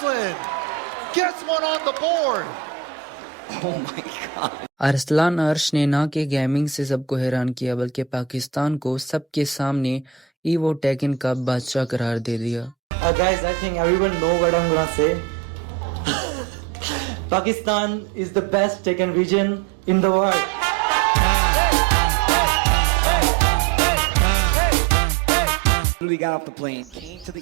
Arslan gets one on the board. Oh my God. Arsalan अर्श ने ना कि गेमिंग से सबको हैरान किया बल्कि पाकिस्तान को सबके सामने ईवो टेकन का बादशाह करार दे दिया। Guys, I think everyone know what I'm gonna say. Pakistan is the best Tekken region in the world. Got off the plane.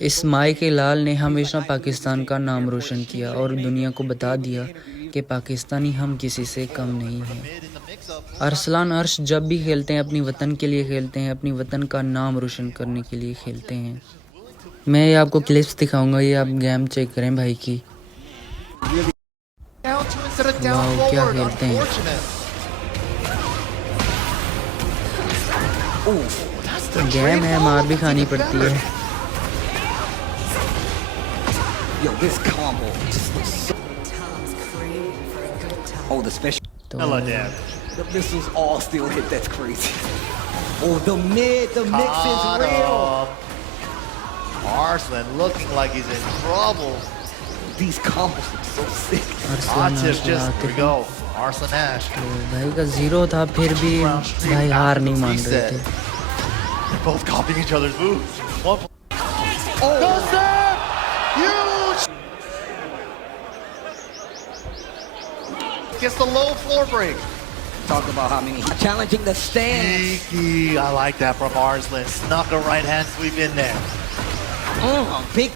Ismail के लाल ने हमेशा पाकिस्तान का नाम रोशन किया और दुनिया को बता दिया कि पाकिस्तानी हम किसी से कम नहीं हैं। अरसलान अर्श जब भी खेलते हैं अपनी वतन के लिए खेलते हैं, अपनी वतन का नाम रोशन करने के लिए खेलते हैं। मैं ये आपको क्लिप्स दिखाऊंगा, ये आप गेम चेक करें भाई की। वाह क्या खेलते हैं। गेम है, मार भी खानी पड़ती है। Yo, this combo just looks so... Oh, the special... Hello, Dad. The missiles all still hit, that's crazy. Oh, the mix is real. Arslan looking like he's in trouble. These combos look so sick. Arsalan Atif अर्श just, आते here we go. Arslan Ash. भाई का zero था, फिर भी भाई हार नहीं मान रहे थे। They're both copying each other's moves. Go step! Huge! Gets the low floor break. Talk about how many challenging the stance. Sneaky. I like that from Arslan. Snuck a right hand sweep in there. Big